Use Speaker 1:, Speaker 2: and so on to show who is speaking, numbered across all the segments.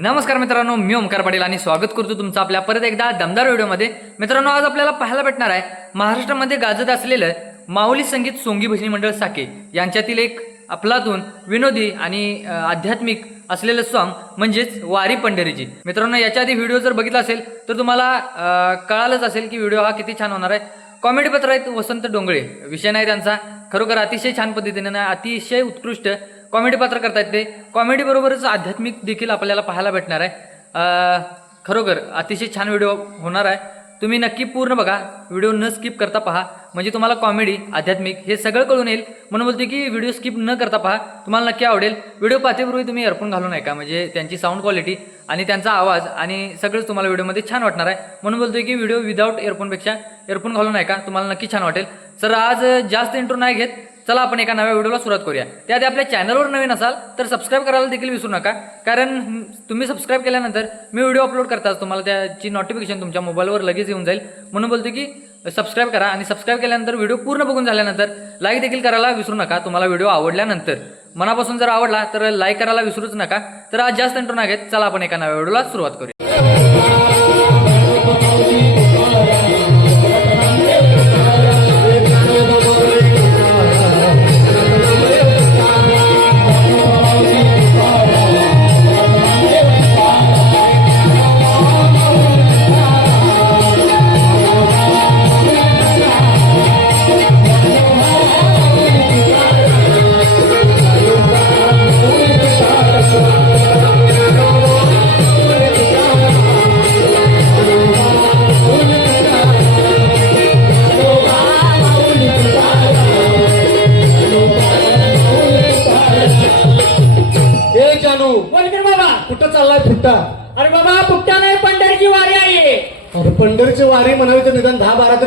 Speaker 1: नमस्कार मित्रांनो मी ओमकार पाटील आणि स्वागत करतो तुमचं आपल्या परत एकदा दमदार व्हिडिओमध्ये. मित्रांनो आज आपल्याला पाहायला भेटणार आहे महाराष्ट्रामध्ये गाजत असलेलं माऊली संगीत सोंगी भजनी मंडळ साके. यांच्यातील एक आपलातून विनोदी आणि आध्यात्मिक असलेलं सॉन्ग म्हणजेच वारी पंढरीची. मित्रांनो याच्या आधी व्हिडिओ जर बघितला असेल तर तुम्हाला कळालंच असेल की व्हिडिओ हा किती छान होणार आहे. कॉमेडी पत्र आहेत वसंत डोंगळे विषय नाही त्यांचा. खरोखर अतिशय छान पद्धतीने अतिशय उत्कृष्ट कॉमेडी पात्र करतायत ते. कॉमेडी बरोबरच आध्यात्मिक देखील आपल्याला पाहायला भेटणार आहे. खरोखर अतिशय छान व्हिडिओ होणार आहे. तुम्ही नक्की पूर्ण बघा. व्हिडिओ न स्किप करता पहा. म्हणजे तुम्हाला कॉमेडी आध्यात्मिक हे सगळं कळून येईल. म्हणून बोलते की व्हिडिओ स्किप न करता पहा. तुम्हाला नक्की आवडेल. व्हिडिओ पाहतेपूर्वी तुम्ही इयरफोन घालून ऐका म्हणजे त्यांची साऊंड क्वालिटी आणि त्यांचा आवाज आणि सगळंच तुम्हाला व्हिडिओमध्ये छान वाटणार आहे. म्हणून बोलतोय की व्हिडिओ विदाऊट इयरफोनपेक्षा इयरफोन घालून ऐका तुम्हाला नक्की छान वाटेल. सर आज जास्त इंट्रो नाही घेत. चला आपण एका नव्या व्हिडिओला सुरुवात करूया. त्याआधी आपल्या चॅनलवर नवीन असाल तर सबस्क्राईब करायला देखील विसरू नका. कारण तुम्ही सबस्क्राईब केल्यानंतर मी व्हिडिओ अपलोड करताच तुम्हाला त्याची नोटिफिकेशन तुमच्या मोबाईलवर लगेच येऊन जाईल. म्हणून बोलतो की सबस्क्राईब करा आणि सबस्क्राईब केल्यानंतर व्हिडिओ पूर्ण बघून झाल्यानंतर लाईक देखील करायला विसरू नका. तुम्हाला व्हिडिओ आवडल्यानंतर. मनापासून जर आवडला तर लाईक करायला विसरूच नका. तर आज जास्त इंट्रो घेत. चला आपण एका नव्या व्हिडिओला सुरुवात करूया.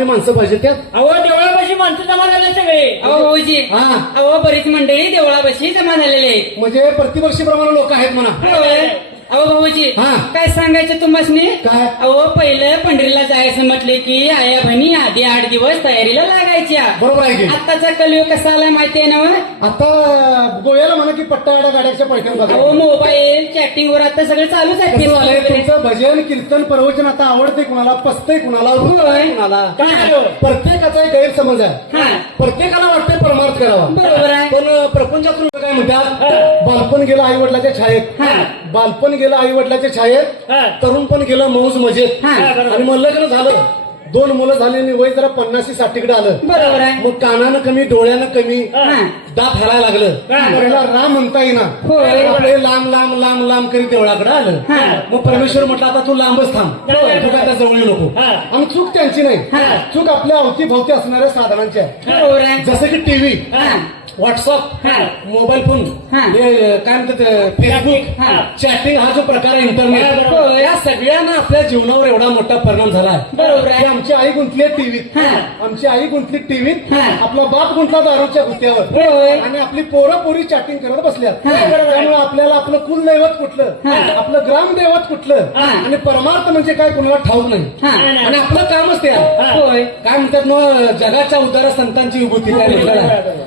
Speaker 2: तरी माणसं पाहिजे त्यात.
Speaker 3: अहो देवळापाशी माणसं जमा झाले सगळे.
Speaker 4: अहो भाऊजी
Speaker 2: हा.
Speaker 4: अहो बरीच मंडळी देवळापाशी जमा झालेले आहेत.
Speaker 2: म्हणजे प्रतिवर्षीप्रमाणे लोक आहेत म्हणा.
Speaker 4: होय. अहो भाऊजी
Speaker 2: हा.
Speaker 4: काय सांगायचं तुम्हाला
Speaker 2: काय?
Speaker 4: अहो पहिलं पंढरीला जायचं म्हटले की आया बहिणी आधी आठ दिवस तयारीला लागायच्या.
Speaker 2: बरोबर आहे की?
Speaker 4: आत्ताचा कलियुग कसा आला माहितीये ना हो?
Speaker 2: आता गोव्याला म्हणा की पट्टा गाड्या गाड्याच्या पैठण
Speaker 4: अहो मोबाईल चॅटिंग वर आता सगळं चालूच आहे
Speaker 2: कसं झालंय?
Speaker 4: Facebook वगैरे.
Speaker 2: तुमचं भजन कीर्तन प्रवचन आता आवडते कुणाला? पसतंय कुणाला? रुळतंय कुणाला?
Speaker 3: काय?
Speaker 2: प्रत्येकाचा एक गैरसमज आहे.
Speaker 4: हा.
Speaker 2: प्रत्येकाला वाटते परमार्थ करावा.
Speaker 4: बरोबर आहे.
Speaker 2: पण प्रपंचात लोक काय म्हणतात? बालपण गेलं आई वडिलाच्या छायेत
Speaker 4: हा.
Speaker 2: बालपण गेलं आई वडिलाच्या छायेत
Speaker 3: हा.
Speaker 2: तरुण पण गेलं मौज मजेत
Speaker 4: हा.
Speaker 2: आणि मग लग्न झालं दोन मुलं झाली आणि वय जरा पन्नासी साठीकडे आलं
Speaker 4: बरोबर आहे
Speaker 2: मग कानानं कमी डोळ्यानं कमी
Speaker 4: हा
Speaker 2: दात हरायला लागलं
Speaker 3: हा.
Speaker 2: त्याला राम म्हणता येईना. आपले लांब लांब लांब लांब करीत देवळाकडे आलं
Speaker 4: हा.
Speaker 2: मग परमेश्वर म्हटलं आता तू लांबच थांब
Speaker 3: होय.
Speaker 2: तू काय त्या जवळ येऊ नको
Speaker 3: हा.
Speaker 2: आणि चूक त्यांची नाही
Speaker 4: हा.
Speaker 2: चूक आपल्या अवतीभोवती असणाऱ्या साधनांची आहे
Speaker 4: बरोबर आहे
Speaker 2: जसं की टीव्ही
Speaker 4: हा
Speaker 2: व्हॉट्सअप
Speaker 4: हा.
Speaker 2: मोबाईल फोन
Speaker 4: हा.
Speaker 2: हे काय म्हणतात फेसबुक
Speaker 4: हा.
Speaker 2: चॅटिंग हा जो प्रकार आहे
Speaker 3: हा,
Speaker 2: इंटरनेट
Speaker 3: बरोबर.
Speaker 2: या सगळ्यांना आपल्या जीवनावर एवढा मोठा परिणाम झाला आहे
Speaker 4: बरोबर आहे.
Speaker 2: की आमची आई गुंतली टीव्हीत
Speaker 4: हा.
Speaker 2: आमची आई गुंतली टीव्हीत
Speaker 4: हा.
Speaker 2: आपला बाप गुंतला दारूच्या गुत्यावर. आणि आपली पोरं पोरी चॅटिंग करत बसल्यात
Speaker 4: हा.
Speaker 2: त्यामुळे आपल्याला आपलं कुलदैवत कुठलं
Speaker 4: हा.
Speaker 2: आपलं ग्रामदैवत कुठलं
Speaker 4: हा.
Speaker 2: आणि परमार्थ म्हणजे काय कुणाला ठाऊक नाही
Speaker 4: हा
Speaker 2: आणि आपलं कामच ते काय म्हणतात मग जगाच्या उद्धारा संतांची विभूती काय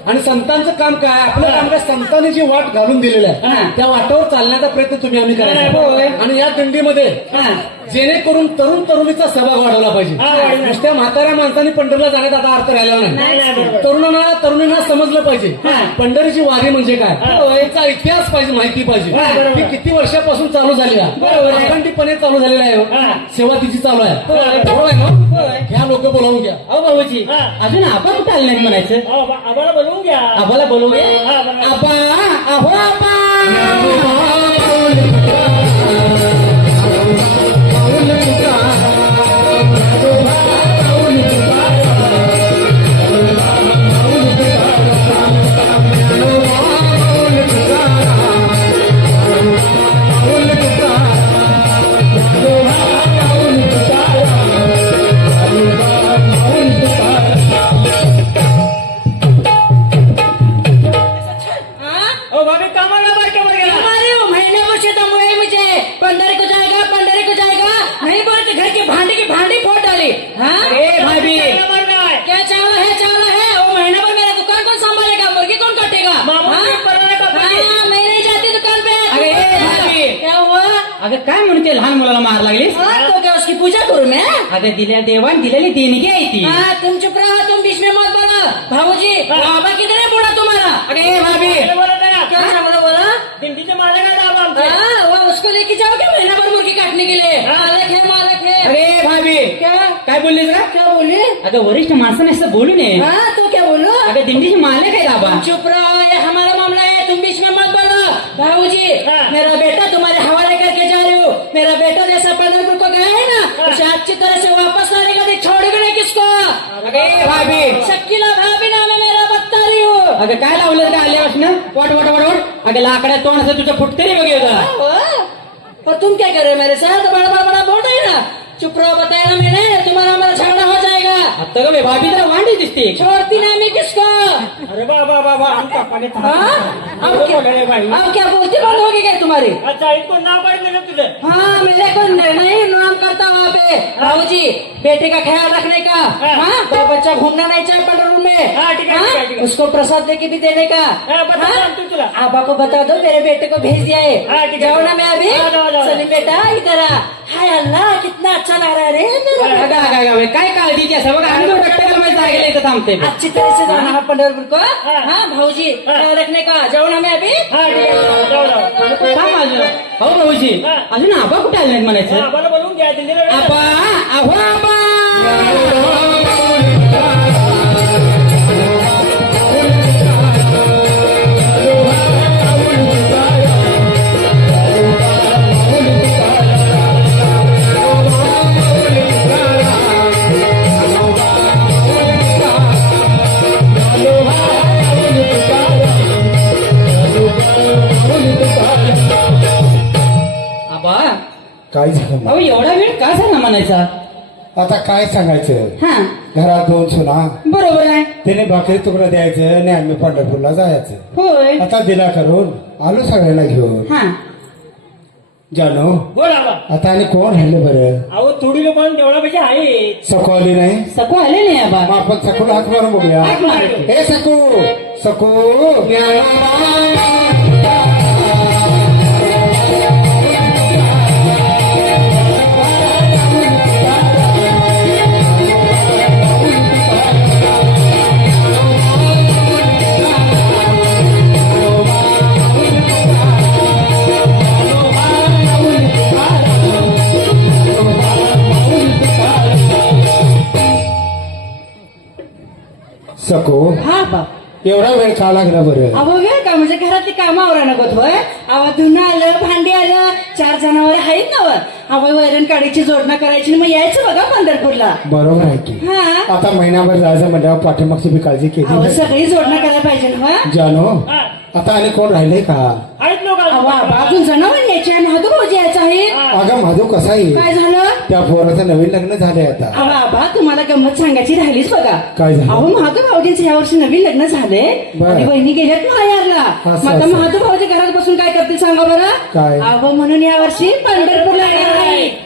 Speaker 2: आणि संतांचं काम काय आपलं काम काय संतांनी जी वाट घालून दिलेलं
Speaker 4: हा.
Speaker 2: आहे त्या वाटावर चालण्याचा प्रयत्न तुम्ही आम्ही करायचा
Speaker 4: होय.
Speaker 2: आणि या दिंडीमध्ये
Speaker 4: हा
Speaker 2: जेणेकरून तरुण तरुणीचा सहभाग वाढवला पाहिजे
Speaker 3: हा.
Speaker 2: नुसत्या म्हाताऱ्या माणसांनी पंढरला जाण्यात आता अर्थ राहिला
Speaker 3: नाही.
Speaker 2: तरुणांना तरुणींना समजलं पाहिजे
Speaker 4: हा.
Speaker 2: पंढरीची वारी म्हणजे काय
Speaker 3: हा.
Speaker 2: याचा इतिहास पाहिजे माहिती पाहिजे
Speaker 3: हा.
Speaker 2: ती किती वर्षापासून चालू झाली. अखंडीपणे चालू झालेला आहे
Speaker 3: हा.
Speaker 2: सेवा तिची चालू आहे
Speaker 4: होय.
Speaker 2: लोक बोलावून घ्या
Speaker 4: अहो भाऊजी
Speaker 3: हा.
Speaker 4: अजून आले नाही म्हणायचं
Speaker 3: बा- आम्हाला बोलवून घ्या
Speaker 4: आबाला बोलवूया
Speaker 3: हा,
Speaker 4: काय म्हणून ते लहान मुलाला मार
Speaker 5: तो क्या उसकी पूजा करूं मैं
Speaker 4: अगं दिल्या देवान दिलेली देणगी आहे ती.
Speaker 5: हाँ, तुम चुप रहो तुम बीच में मत बोलो. भाऊजी बाबा किधर है बोला तुम्हारा
Speaker 4: अगे ए भाभी.
Speaker 6: काय बोलत आहे?
Speaker 5: क्या बोला बोला?
Speaker 6: दिंडीचे मालक आहे दाबा आमचे.
Speaker 5: हाँ, वो उसको लेके जाओ क्या? महीना भर मुर्गी काटने के लिए. मालक है मालक है.
Speaker 4: अरे भाभी.
Speaker 5: क्या?
Speaker 4: काय बोललीस का
Speaker 5: क्या बोले?
Speaker 4: अगं वरिष्ठ माणसाने असं बोलू नये.
Speaker 5: हाँ तो क्या बोलो?
Speaker 4: अगं दिंडीचे मालक आहे दाबा
Speaker 5: चुप रहो ये हमारा मामला है तुम बीच में मत बोलो. भाऊजी
Speaker 6: हाँ।
Speaker 5: मेरा बेटा तुम्हारे
Speaker 4: अगं काय लावलं का आल्यापासून वाट वाट वाट वाट. अगं लाकड्या तोंड असं तुझं फुटते रे बघे
Speaker 5: हाँ, हो? तुम क्या कर रहे हो मेरे साथ बड़ा बड़ा बड़ा बोल ना. चुप रहो बताया ना मैंने तुम्हारा हमारा झगड़ा हो जाएगा
Speaker 4: आता ग बे, भाभी जरा वांडी दिसते
Speaker 5: छोड़ती नहीं मैं किसको
Speaker 6: अरे बाबा बाबा आम कापाने
Speaker 5: हाँ? अब क्या
Speaker 6: बोलले बाई
Speaker 5: अब क्या बोलती बंद होगी क्या तुम्हारी
Speaker 6: अच्छा इनको नाव काय दिलं तुझं
Speaker 5: हाँ मेरे को नहीं नाम करता वहाँ पे भाऊजी बेटे का ख्याल रखने का हाँ तो बच्चा घूमना नहीं चाहिए पंडरूम में
Speaker 6: हाँ, ठीक है, ठीक है, ठीक है।
Speaker 5: उसको प्रसाद लेके भी देने का
Speaker 6: हाँ, बता
Speaker 5: हाँ?
Speaker 6: तू तुला।
Speaker 5: आबा को बता दो मेरे बेटे को भेज दिया
Speaker 6: हाँ,
Speaker 5: है
Speaker 6: ठीक है,
Speaker 5: जाओ
Speaker 6: ठीक
Speaker 5: ना
Speaker 6: है।
Speaker 5: मैं अभी
Speaker 6: हाँ, जाओ, जाओ,
Speaker 5: सलीम बेटा इधर आ हाय अल्लाह कितना अच्छा लग रहा है रे
Speaker 4: अगं। अगं काय काळजी घ्या जागेला इथं थांबते
Speaker 5: अच्छी तरह से जाना है पंडरपुर को?
Speaker 6: हाँ।
Speaker 5: भाऊजी रखने का? जाओ ना मैं अभी
Speaker 6: हा आहे
Speaker 4: थांब अजून. हो. भाऊजी. अजून आबा कुठे आले म्हणायचं?
Speaker 6: घ्या
Speaker 4: आबा आबा.
Speaker 7: काय झालं
Speaker 4: अहो एवढा वेळ का झाला म्हणायचा?
Speaker 7: आता काय सांगायचं?
Speaker 4: हा.
Speaker 7: घरात दोन सुना.
Speaker 4: बरोबर आहे.
Speaker 7: त्याने भाकरी तुकडा द्यायचं आणि आम्ही पंढरपूरला जायचं.
Speaker 4: होय.
Speaker 7: आता दिला करून आलो सगळ्यांना घेऊन.
Speaker 4: हा.
Speaker 7: जानो
Speaker 6: बोल
Speaker 7: आता आणि कोण राहिलं बरं?
Speaker 6: अहो थोडी लोक तेवढा पैसे आहेत?
Speaker 7: सकू नाही?
Speaker 4: सकू आले नाही आबा.
Speaker 7: मग आपण सकूला हात मारून बघूया.
Speaker 4: हात.
Speaker 7: हे सकू सकू सकू एवढा वेळ का लागला बरं?
Speaker 5: अहो वेळ का? म्हणजे घरातली कामं आवरा नको होय? अहो धुणं आलं भांडी आलं चार जनावर आहेत ना वर? अहो वैरण काढायची जोडणं करायची आणि मग यायचं बघा पंढरपूरला.
Speaker 7: बरोबर आहे की.
Speaker 5: हा.
Speaker 7: आता महिनाभर जायचं म्हटल्यावर पाठीमागची बी काळजी केली
Speaker 5: अहो. सगळी जोडणं करायला पाहिजे ना हं?
Speaker 7: जानो
Speaker 6: हा.
Speaker 7: आता आणि कोण राहिले का?
Speaker 6: आहेत लोक
Speaker 5: अजून जनावर यायचे आणि हातू भाऊजी यायचं आहे.
Speaker 7: अगं माझं कसं आहे?
Speaker 5: काय झालं?
Speaker 7: त्या पोराचं नवीन लग्न झालंय आता.
Speaker 5: अहो आबा तुम्हाला गंमत सांगायची राहिलीच बघा.
Speaker 7: काय झालं?
Speaker 5: अहो महादू भाऊजींचं या वर्षी नवीन लग्न झाले
Speaker 7: बरं.
Speaker 5: आणि बहिणी गेल्यात मायारला
Speaker 7: असं,
Speaker 5: मग आता
Speaker 7: असं.
Speaker 5: महादू भाऊजी घरात बसून काय करतील सांगा बरं?
Speaker 7: काय?
Speaker 5: अहो म्हणून या वर्षी पंढरपूरला येणार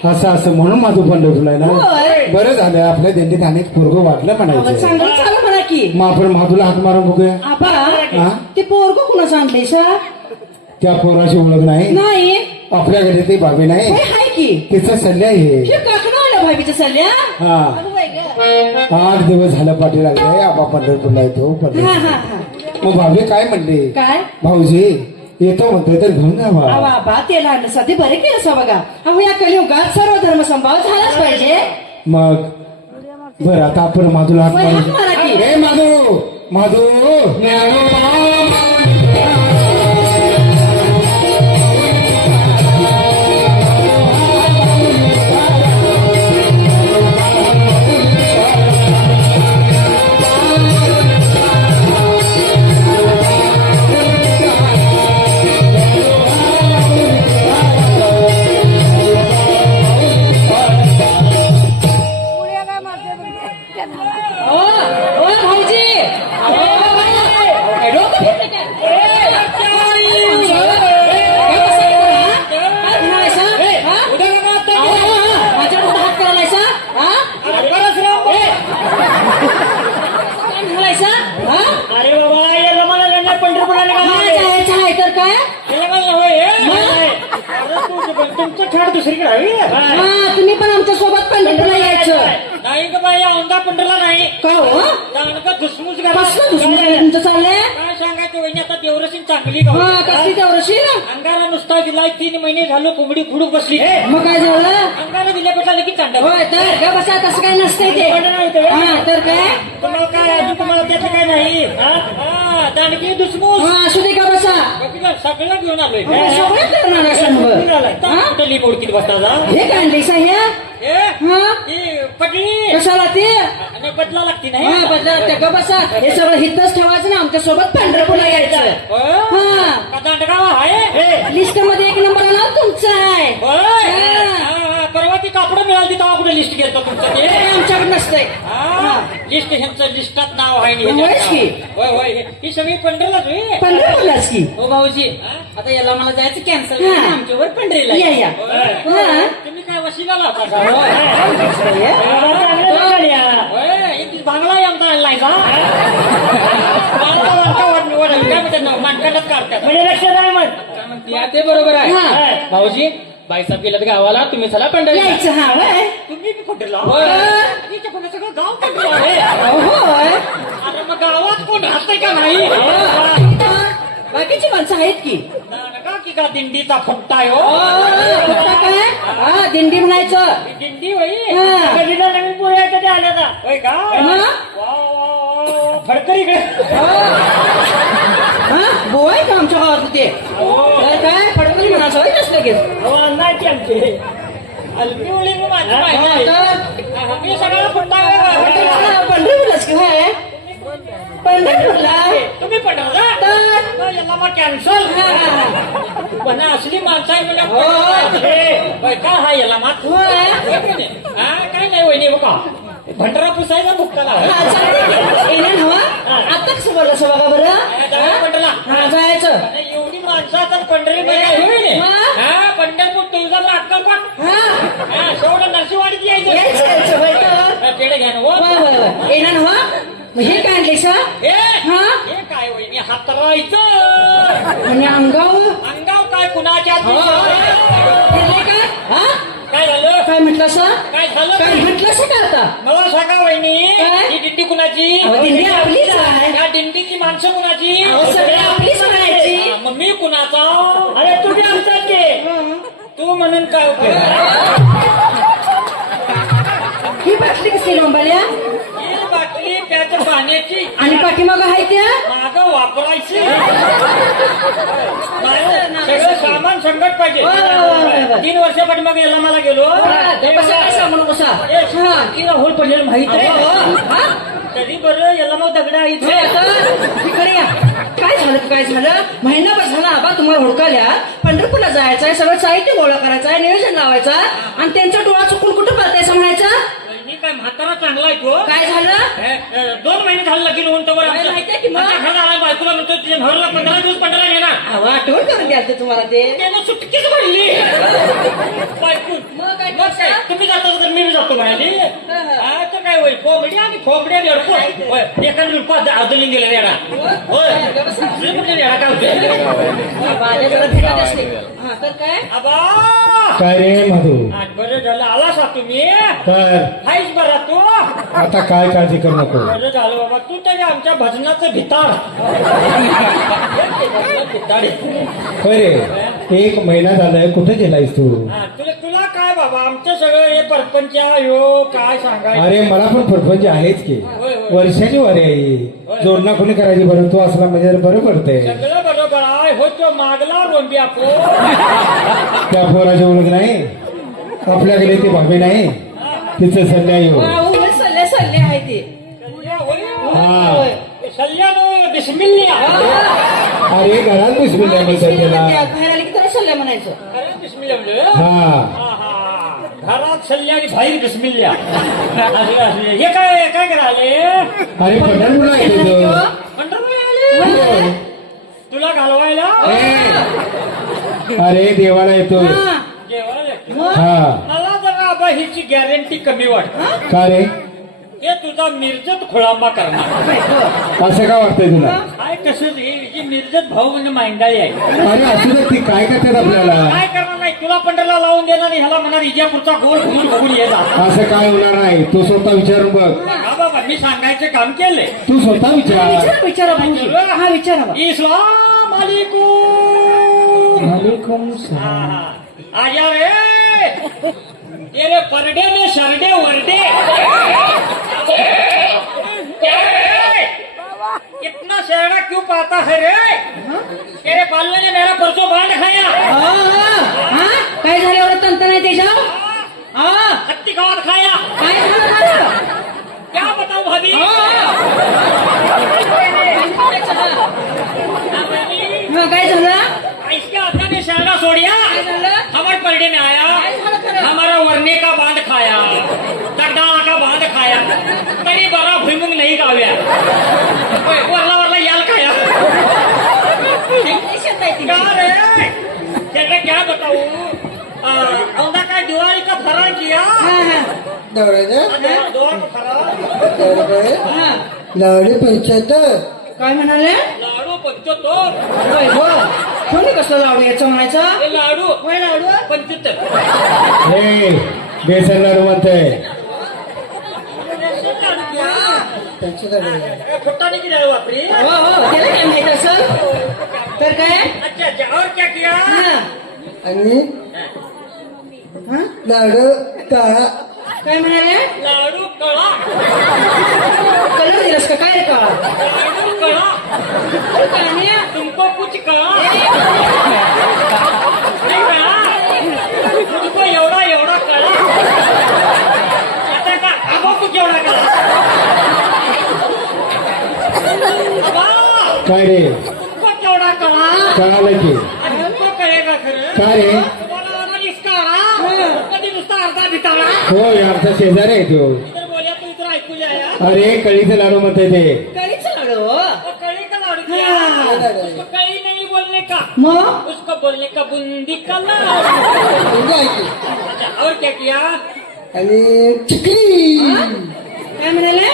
Speaker 7: असं असं. म्हणून माझं पंढरपूरला आहे
Speaker 5: होय.
Speaker 7: ना बरं झालं. आपल्या दिंडीत अनेक पोरग वाटलं
Speaker 5: अहो,
Speaker 7: म्हणायचं
Speaker 5: चांगलं चालू म्हणा की.
Speaker 7: मग आपण माधूला हात मारून बघूया.
Speaker 5: आबा
Speaker 7: हा?
Speaker 5: ते पोरग कुणा सांगते सा?
Speaker 7: त्या पोराची ओळख नाही.
Speaker 5: नाही.
Speaker 7: आपल्या घरी ती बाबी नाही.
Speaker 5: हाय की?
Speaker 7: तिचं सल्ल्या आहे.
Speaker 5: हे काकडं आलं भाभीच्या सल्ल्या
Speaker 7: हा.
Speaker 5: अगं बाई गं.
Speaker 7: आठ दिवस झालं पाठी लागले. आबा पंढरपूरला येतो
Speaker 5: हा
Speaker 7: पंढरपूर
Speaker 5: हा हा.
Speaker 7: मग भाभी काय म्हणले?
Speaker 5: काय?
Speaker 7: भाऊजी येतो म्हणतोय तर घेऊन जावा.
Speaker 5: आबा ते लहानसाठी बरे केलं सा बघा. अहो या कलियुगात सर्व धर्म संभाव झालाच पाहिजे.
Speaker 7: मग? बर आता आपण माधूला हात मारा
Speaker 5: की.
Speaker 7: हे माधू! माधू!
Speaker 6: छाड दुसरीकडे? हवी
Speaker 5: हा तुम्ही पण आमच्यासोबत पंढरपूरला यायचं.
Speaker 6: नाही. का बाई औंधा पंढरला नाही.
Speaker 5: का हो? कसलं दुसरं तुमचं चाललंय?
Speaker 6: काय सांगायचं वहिनी आता देवरसिंग चांगली
Speaker 5: हा
Speaker 6: गाव
Speaker 5: कसली तेवढशी
Speaker 6: अंगाला नुसता दिलाय तीन महिने झालो कोंबडी फुडूक बसली.
Speaker 5: मग काय झालं?
Speaker 6: अंगाला दिल्यापेक्षा लगेच चांगलं
Speaker 5: होय तर ग बसा तसं काय नसतंय ते. हा तर काय?
Speaker 6: तुम्हाला काय अजून तुम्हाला त्याचं काय नाही? हा? हा, दांडकी दुसमुस.
Speaker 5: हा असू दे का बसा.
Speaker 6: बघितलं, सगळं घेऊन आलोय.
Speaker 5: हा, सगळं करणार. मग. हा?
Speaker 6: बसता
Speaker 5: हे काय आणली साह्या?
Speaker 6: ए
Speaker 5: हा?
Speaker 6: ही पटली.
Speaker 5: कशाला ते
Speaker 6: आणि बदला लागती नाही.
Speaker 5: हा बदला त्या ग बसा. हे सगळं हितच ठेवायचं ना. आमच्यासोबत पंढरपूरला यायचं.
Speaker 6: हो?
Speaker 5: हा.
Speaker 6: दांडगाव आहे.
Speaker 5: लिस्टमध्ये एक नंबर नाव तुमचं आहे.
Speaker 6: होय?
Speaker 5: हा.
Speaker 6: ती कापड मिळाली तेव्हा कुठे लिस्ट घेतो तुमचं ते?
Speaker 5: आमच्याकडे नसतंय.
Speaker 6: हा, लिस्ट ह्यांचं लिस्टात नाव आहे
Speaker 5: होयच
Speaker 6: ह्याच्यात.
Speaker 5: की.
Speaker 6: होय होय. हे- ही सगळी पंढरलाच होय
Speaker 5: पंढरपूरलाच की
Speaker 4: हो भाऊजी. आता याला मला जायचं कॅन्सल
Speaker 5: हा.
Speaker 4: आमच्यावर पंढरीला.
Speaker 5: या या.
Speaker 6: होय.
Speaker 5: हा?
Speaker 6: तुम्ही काय वशिलाला होता का?
Speaker 5: होय.
Speaker 6: होय, हे बांगला आमचा आणलाय का? बांगला वर- वर- काय म्हणतात ना, काढतात.
Speaker 4: म्हणजे या ते बरोबर आहे.
Speaker 5: हा.
Speaker 4: भाऊजी बाईसाहेब गेलं गावाला तुम्ही चला पंढरी
Speaker 5: यायचं हा
Speaker 6: तुम्ही बी पंढरला
Speaker 4: होय.
Speaker 6: इथं पण सगळं गाव पंढरला आहे.
Speaker 5: होय.
Speaker 6: अरे मग गावात कोण राहतंय का नाही?
Speaker 5: बाकीची माणसं आहेत की?
Speaker 6: दांडगा की का दिंडीचा फुट्टा आहे हो?
Speaker 5: काय? हा दिंडी म्हणायचं.
Speaker 6: ही दिंडी होई
Speaker 5: हा.
Speaker 6: कधीला नवीन पोळ्या कधी आल्या का होय का?
Speaker 5: हा?
Speaker 6: वा, वा, वा, वा. फडकरीकडे
Speaker 5: हा. बोय का आमच्या गावात ते. तर काय? म्हणायचं होय नसलं की
Speaker 6: हो अन्नाची आमची उली मी सगळं.
Speaker 5: पंढरपूरलाच की होय? पंढरपूरला?
Speaker 6: तुम्ही पंढरला
Speaker 5: तर?
Speaker 6: याला मग कॅन्सल
Speaker 5: हा.
Speaker 6: पण असली माणसं आहे म्हणजे
Speaker 5: हो.
Speaker 6: होय, काय हा याला मात. हा काय नाही वहिनी बघा. भंडारा पुसायचा भुक्ताला
Speaker 5: हा, की. हो? आता कसं बोललं बघा बरं. हा जायचं.
Speaker 6: माणसं आता पंढरी मध्ये
Speaker 5: हा.
Speaker 6: हा पंढरपूर तुळजापूर अक्कलकोट.
Speaker 5: हा.
Speaker 6: हा नरसिंहवाडीत
Speaker 5: यायचं.
Speaker 6: यायचं
Speaker 5: यायचं होय तर.
Speaker 6: हा, पेढे घ्या ना हो.
Speaker 5: होय होय होय. येणार ना हो? मग हे काय आणलीस हा?
Speaker 6: हे
Speaker 5: हा?
Speaker 6: हे काय वहिनी हात राहायचं
Speaker 5: आणि अंगावर?
Speaker 6: अंगाव काय कुणाच्या
Speaker 5: हे. काय? हा?
Speaker 6: काय झालं?
Speaker 5: काय म्हटलं असं
Speaker 6: काय झालं?
Speaker 5: काय म्हटलं असं का आता?
Speaker 6: मला सांगा वहिनी.
Speaker 5: काय?
Speaker 6: ही दिंडी कुणाची?
Speaker 5: अहो, दिंडी आपलीच आहे
Speaker 6: या दिंडीची माणसं कुणाची?
Speaker 5: अहो, सगळी आपलीच म्हणायची.
Speaker 6: हा, मग मी कुणाचा? अरे तुम्ही आमचाच की? तू म्हणून काय उपयोग
Speaker 5: ही बाटली कसली लोंबाल्या
Speaker 6: पाण्याची
Speaker 5: आणि पाठीमाग आहे त्या?
Speaker 6: माग वापरायची. नाही, सगळं सामान संकट पाहिजे.
Speaker 5: वा, वा, वा, वा, वा.
Speaker 6: तीन वर्षा पाठीमागे याला मला गेलो.
Speaker 5: कसा?
Speaker 6: हा, होल पडलेलं माहीत आहे.
Speaker 5: हा?
Speaker 6: तरी बरं याला मग दगडा इथे
Speaker 5: आता? इकडे या. काय झालं काय झालं? महिनाभर झाला आबा तुम्हाला हुडकाल्या पंढरपूरला जायचं आहे सगळं साहित्य गोळा करायचं आहे नियोजन लावायचं आणि त्यांचा डोळा चुकून कुठं पळतायचं म्हणायचं?
Speaker 6: काय म्हातारा चांगला आहे तो?
Speaker 5: काय झालं?
Speaker 6: हे, हे, दोन महिने झाले लगीन होऊन तर
Speaker 5: काय माहितीये की मग?
Speaker 6: बायकोला म्हणतो तुझ्या नवऱ्याला पंधरा दिवस पंधरा घेणार
Speaker 5: अहो, आठवण करून द्याल तुम्हाला ते.
Speaker 6: त्यानं सुटकीच पडली बायकून.
Speaker 5: मग काय
Speaker 6: मग काय?
Speaker 5: करता?
Speaker 6: तुम्ही जाता तर मी बी जातो म्हणाली.
Speaker 5: हा, हा.
Speaker 6: हा, तर काय होईल कोंबडी आणि खोबड्या दडपण होय एखाद रुपया अजून दिलं येणार होय. काय होते?
Speaker 5: असते. हा तर काय?
Speaker 6: आबा!
Speaker 7: काय रे मधू?
Speaker 6: आज बरं झालं. आला सा तुम्ही?
Speaker 7: तर
Speaker 6: हायच बरा तू?
Speaker 7: आता काय काळजी करू नको.
Speaker 6: बरं झालं बाबा. तू तरी आमच्या भजनाचं आहे.
Speaker 7: होय रे एक महिना झालाय. कुठे गेलायस तू?
Speaker 6: हा, तुला तुला काय बाबा? आमचं सगळं हे परपंच यो काय सांगायचं?
Speaker 7: अरे मला पण फटफट आहेच की.
Speaker 6: होय, होय.
Speaker 7: वर्षाची वारी आहे. जोडणा कोणी करायची? बरं तू असला म्हणजे बरं पडतंय
Speaker 6: सगळं आहे हो तो मागला रोंबी आपण
Speaker 7: त्या पोराची ओळख नाही? आपल्याकडे ती भाभी नाही? तिचं सल्ल्या येऊ
Speaker 5: वाहून सल्ले सल्ले आहे ते.
Speaker 7: हा.
Speaker 6: सल्ल्यानो बिस्मिल्ला.
Speaker 7: अरे घरात बिस्मिल्ला म्हणतात त्याला.
Speaker 5: बाहेर आले की त्याला सल्ले म्हणायचं.
Speaker 6: अरे
Speaker 7: हा.
Speaker 6: हा, हा. घरात सल्ल्या आणि बाहेर. हे काय काय करायले?
Speaker 7: अरे अरे देवाला येतो
Speaker 5: हा.
Speaker 7: हा.
Speaker 6: मला जरा आबा हिची गॅरंटी कमी वाटते
Speaker 7: का रे?
Speaker 6: हे तुझा मिरजत खोळांबा करणार.
Speaker 7: असं का वाटतंय तुला?
Speaker 6: काय कसं ही जी निर्जत भाऊ म्हणजे मांडाळी आहे.
Speaker 7: अरे असू दे ती काय करतात आपल्याला?
Speaker 6: काय करणार नाही? तुला पंढरला लावून देणार नाही ह्याला म्हणणार इजापूरचा गोल घुमून बघून ये जा.
Speaker 7: असं काय होणार नाही? तू स्वतः विचारून बघ.
Speaker 6: हा बाबा? मी सांगायचं काम केलंय.
Speaker 7: तू स्वतः विचार.
Speaker 5: विचारा विचारा भाऊजी. हा विचारा. बा.
Speaker 6: इस्लाम वालेकुम हाँ, हाँ। आजा रे तेरे परडे में शरडे वरडे क्या रे? इतना शहरा क्यों पाता है रे तेरे पालने ने मेरा परसों बांध खाया
Speaker 5: हा, हा. हा? काय झालं एवढं तंत नाही त्याच्या हा
Speaker 6: हत्ती खावत खाया
Speaker 5: काय झालं झालं
Speaker 6: क्या बताऊं भाभी
Speaker 5: हा, काय झालं
Speaker 6: इसके अपना ने शहरा छोड़िया
Speaker 5: काय झालं
Speaker 6: हमारे परडे में आया
Speaker 5: काय झालं खरं
Speaker 6: हमारा वरने का बांध खाया दगडाळा का बांध खाया तरी बरा भुईमुग नाही गाव्या होय, वरला वरला याल खाया
Speaker 5: टेन्शन नाही
Speaker 6: का
Speaker 5: तिला.
Speaker 6: रे क्या बताऊ औंधा काय का किया
Speaker 5: हा, हा. हा.
Speaker 8: लावडी पंच्याहत्तर.
Speaker 5: काय म्हणाले?
Speaker 6: लाडू पंचोत्तर
Speaker 5: होय हो. कोणी कसलं लावलं याचं म्हणायचं?
Speaker 6: हे लाडू.
Speaker 5: होय लावलं
Speaker 6: पंचोत्तर
Speaker 7: हे बेसन लाडू
Speaker 6: लाडू. वापरी?
Speaker 5: हो हो त्याला काय माहीत असेल तर काय?
Speaker 6: अच्छा अच्छा. और क्या किया?
Speaker 5: हा.
Speaker 8: आणि
Speaker 5: हा?
Speaker 8: लाडू काळा.
Speaker 5: काय म्हणाले?
Speaker 6: लाडू कळा.
Speaker 5: कलर दिलास का? काय रे का
Speaker 6: लाडू कळा.
Speaker 5: अरे काय नाही.
Speaker 6: तुमको कुछ कहा नहीं कहा तुमको एवढा एवढा कळा. आता का? आबा कुछ एवढा कळा.
Speaker 7: काय रे?
Speaker 6: तुमको केवढा कळा.
Speaker 7: कळालं की.
Speaker 6: भिताळा
Speaker 7: हो आमचा शेजारी आहे तो.
Speaker 6: इधर बोलिया तू इधर ऐकू जाया
Speaker 7: अरे कळीचे लाडू म्हणतोय ते।
Speaker 6: उसको कड़ी नहीं बोलने का
Speaker 5: मग?
Speaker 6: उसको बोलने का. बुंदी और क्या किया
Speaker 8: आणि चिकली
Speaker 5: काय म्हणाले.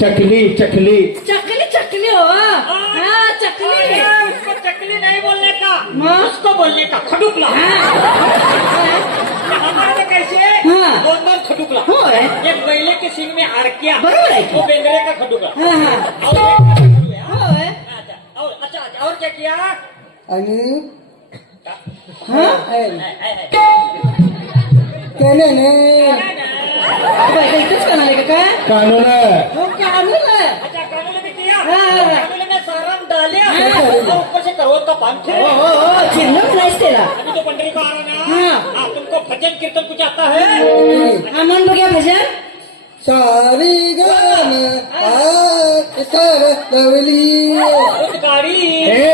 Speaker 5: चकली.
Speaker 7: चकली? चकली
Speaker 5: चकली हो। हा। चकली।
Speaker 6: उसको चकली नहीं बोलने का।
Speaker 5: मग?
Speaker 6: उसको बोलने का हमारे में कैसे?
Speaker 5: हाँ।
Speaker 6: एक बैले के सिंग में हारकिया
Speaker 5: बरोबर आहे की.
Speaker 6: वो बेंगरे का
Speaker 5: हा हा।
Speaker 6: और एक का अच्छा और अच्छा अच्छा, और क्या किया?
Speaker 8: आणि
Speaker 5: हा?
Speaker 6: ऐ, ऐ, ऐ.
Speaker 8: त्याने नाही।
Speaker 5: बाई, काही इथंच म्हणाले का काय
Speaker 7: कानून
Speaker 5: हो.
Speaker 6: अच्छा कानून में किया
Speaker 5: हाँ।
Speaker 6: कानून में सारम डालिया
Speaker 5: हाँ।
Speaker 6: और ऊपर से करोड़ का पान
Speaker 5: हो
Speaker 6: थे
Speaker 5: हो हो चिन्ह म्हणायचं त्याला
Speaker 6: अभी तो पंडरी को आ रहा ना।
Speaker 5: हाँ।
Speaker 6: हाँ, तुमको भजन कीर्तन कुछ आता है?
Speaker 5: हा मन बघ्या भजन?
Speaker 8: सारी गान लावली
Speaker 6: उस गाड़ी
Speaker 7: ए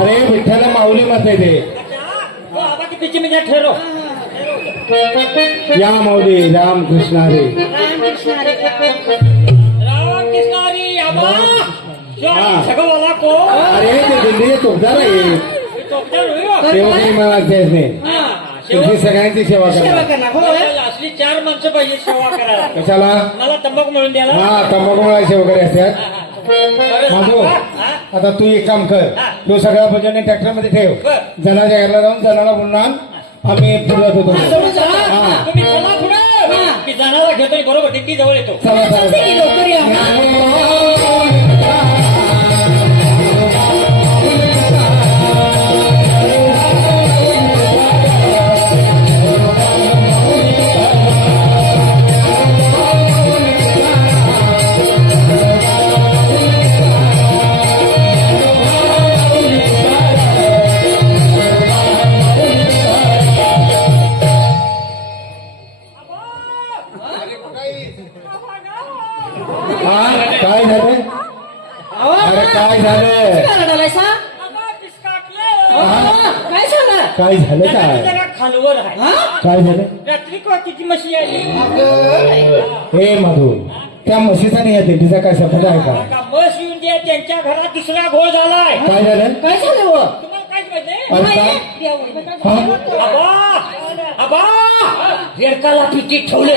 Speaker 7: अरे विठ्ठल माऊली म्हणतोय ते
Speaker 6: अच्छा वो हवा के पीछे में जा ठहरो।
Speaker 7: या माऊली राम कृष्ण हरे।
Speaker 5: राम कृष्ण हरे। राम.
Speaker 6: राम कृष्णारी हवा जो
Speaker 7: हाँ।
Speaker 6: वाला को
Speaker 7: अरे ते दिल्ली तुमचा आहे
Speaker 6: ये तो क्या हुई हो?
Speaker 7: सेवकरी महाराज त्याने
Speaker 6: हाँ,
Speaker 7: तुमची
Speaker 6: सेवा-
Speaker 7: सगळ्यांची सेवा
Speaker 5: सेवा
Speaker 7: करा
Speaker 5: करणार हो होय.
Speaker 6: मला असली चार माणसं पाहिजे सेवा करायला
Speaker 7: कशाला
Speaker 6: मला तंबाखू म्हणून द्यायला
Speaker 7: हा तंबाखू सेवकरी असतात माधव
Speaker 6: हा?
Speaker 7: आता तू एक काम कर तू सगळा भजन ट्रॅक्टरमध्ये ठेव. जनाच्या घरला जाऊन जनाला बोलून आण. आम्ही फिरत होतो
Speaker 5: जवळ जा.
Speaker 6: तुम्ही चला पुढे मी जाणारा घेतोय बरोबर दिंडी जवळ येतो
Speaker 5: लवकर या
Speaker 7: काय झालं? काय झालं
Speaker 5: काय?
Speaker 6: जरा खालवर आहे.
Speaker 5: हा?
Speaker 7: काय झालं?
Speaker 6: रात्री कोटीची मशी आली
Speaker 7: हे मधू त्या म्हशीचा आणि या दिंडीचा काय संबंध आहे का?
Speaker 6: का बस येऊन द्या त्यांच्या घरात दुसरा घोळ झालाय.
Speaker 7: काय झालं?
Speaker 5: काय झालं हो?
Speaker 6: तुम्हाला काहीच माहीत नाही
Speaker 7: काय? हा?
Speaker 6: आबा आबा रेडकाला पिटी ठेवले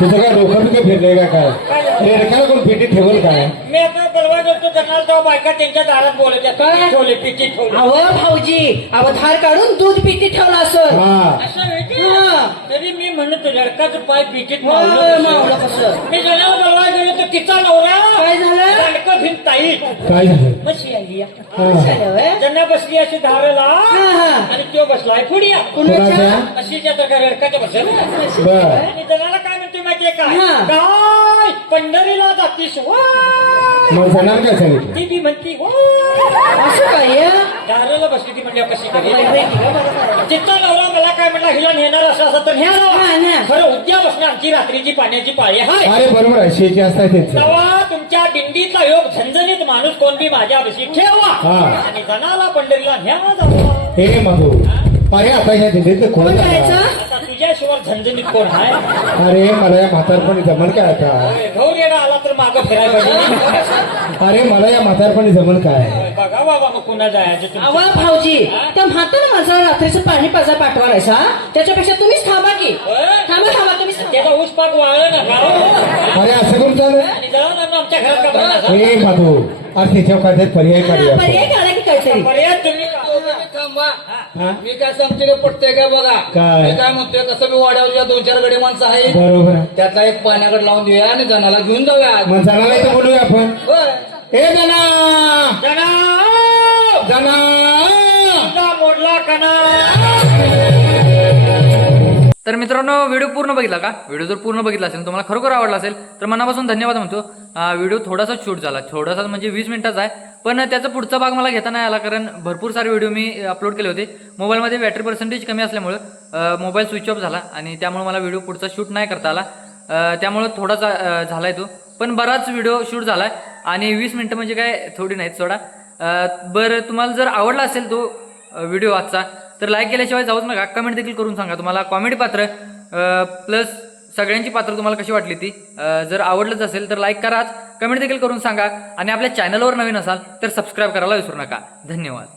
Speaker 7: तुझं काय डोकं बिकं फिरलंय का काय? रेडकाला कोण पेटी ठेवल काय?
Speaker 6: मी आता बलवा जातो जनाला तेव्हा बायका त्यांच्या दारात बोलत आहेत.
Speaker 5: काय?
Speaker 6: ठेवले
Speaker 5: अहो भाऊजी अहो धार काढून दूध पिती ठेवला असं.
Speaker 7: हा?
Speaker 5: हा.
Speaker 6: तरी मी म्हणत लडकाचं पाय पिठीत
Speaker 5: होय,
Speaker 6: मावलं
Speaker 5: मावलं
Speaker 6: कसं?
Speaker 5: कसं?
Speaker 6: मी जनाला बलवा गेलो तर तिचा नवरा?
Speaker 5: काय झालं?
Speaker 6: लाडकं भिंत ताई.
Speaker 7: काय झालं?
Speaker 6: बशी आली
Speaker 7: हा.
Speaker 5: झालं व्हय?
Speaker 6: ज्यांना बसली अशी धाराला
Speaker 5: हा, हा.
Speaker 6: आणि तो बसलाय पुढिया
Speaker 5: कुणाच्या?
Speaker 6: अशी ज्या तर रडकाच्या बसेल
Speaker 7: बर.
Speaker 6: आणि जनाला माहितीये काय?
Speaker 5: हा.
Speaker 6: काय पंढरीला जातीस वा
Speaker 7: मग जाणार काय सांगितलं
Speaker 6: ती बी म्हणती
Speaker 5: असं काय?
Speaker 6: दाराला बसली ती म्हणल्या कशी
Speaker 5: बाई,
Speaker 6: नवरा मला काय म्हणला हिला नेणार असं असं तर
Speaker 5: हा.
Speaker 6: खरं उद्या बसणं आमची रात्रीची पाण्याची पाळी आहे
Speaker 7: अरे बरोबर आहे शेची असतात त्यांचं
Speaker 6: तेव्हा तुमच्या दिंडीचा योग झणझणीत माणूस कोण बी माझ्या बशी ठेवा.
Speaker 7: हा.
Speaker 6: आणि जनाला पंढरीला न्या जावा.
Speaker 7: हे मधू. अरे आता ह्या दिल्लीत कोण
Speaker 5: कोण
Speaker 7: जाणार?
Speaker 5: जायचं
Speaker 6: आता तुझ्याशिवाय झणझणीत कोण आहे?
Speaker 7: अरे मला या म्हातारपणी जमल काय आता?
Speaker 6: गौर येणं आला तर मागं फिरायला पाहिजे.
Speaker 7: अरे मला या म्हातारपणी जमल काय?
Speaker 6: बघा बाबा मग कुणा जायचं तुमचं?
Speaker 5: अवा भाऊजी त्या म्हातारा माणसाला रात्रीचं पाणी पाजा पाठवायचा त्याच्यापेक्षा तुम्हीच थांबा की? थांबा थांबा तुम्हीच थांबा.
Speaker 6: त्याचा ऊस पाक वाळलं ना गाव.
Speaker 7: अरे असं करून चालेल
Speaker 6: आणि जाऊन आम्ही आमच्या घरात का?
Speaker 7: हे मधू अरे त्याच्यावर काय तरी पर्याय
Speaker 5: हा,
Speaker 7: काढूया
Speaker 5: पर्याय काढा की काहीतरी.
Speaker 6: पर्याय तुम्ही
Speaker 7: हा?
Speaker 3: मी काय सांगते रे पटतंय काय बघा?
Speaker 7: काय?
Speaker 3: मी काय म्हणतोय कसं मी वाड्यावर दोन चार गडी माणसं आहे
Speaker 7: बरोबर. आहे.
Speaker 3: त्यातला एक पाण्याकडे लावून देऊया आणि जनाला घेऊन जाऊया.
Speaker 7: मग बोलूया आपण.
Speaker 3: होय.
Speaker 7: हे जना
Speaker 6: जना
Speaker 7: जना
Speaker 6: मोडला कना
Speaker 1: तर मित्रांनो व्हिडिओ पूर्ण बघितला का? व्हिडिओ जर पूर्ण बघितला असेल तुम्हाला खरोखर आवडला असेल तर मनापासून धन्यवाद म्हणतो. व्हिडिओ थोडासा शूट झाला. थोडासा म्हणजे वीस मिनिटाचा आहे. पण त्याचा पुढचा भाग मला घेता नाही आला कारण भरपूर सारे व्हिडिओ मी अपलोड केले होते. मोबाईलमध्ये बॅटरी पर्सेंटेज कमी असल्यामुळं मोबाईल स्विच ऑफ झाला आणि त्यामुळे मला व्हिडिओ पुढचा शूट नाही करता आला. त्यामुळं थोडासा झाला आहे तो. पण बराच व्हिडिओ शूट झाला आहे आणि वीस मिनटं म्हणजे काय थोडी नाहीत सोडा. बरं तुम्हाला जर आवडला असेल तो व्हिडिओ आजचा. तर लाईक केल्याशिवाय जाऊच नका. कमेंट देखील करून सांगा तुम्हाला. कॉमेडी पात्र प्लस सगळ्यांची पात्र तुम्हाला कशी वाटली ती? जर आवडलंच असेल तर लाईक कराच कमेंट देखील करून सांगा. आणि आपल्या चॅनलवर नवीन असाल तर सबस्क्राईब करायला विसरू नका. धन्यवाद.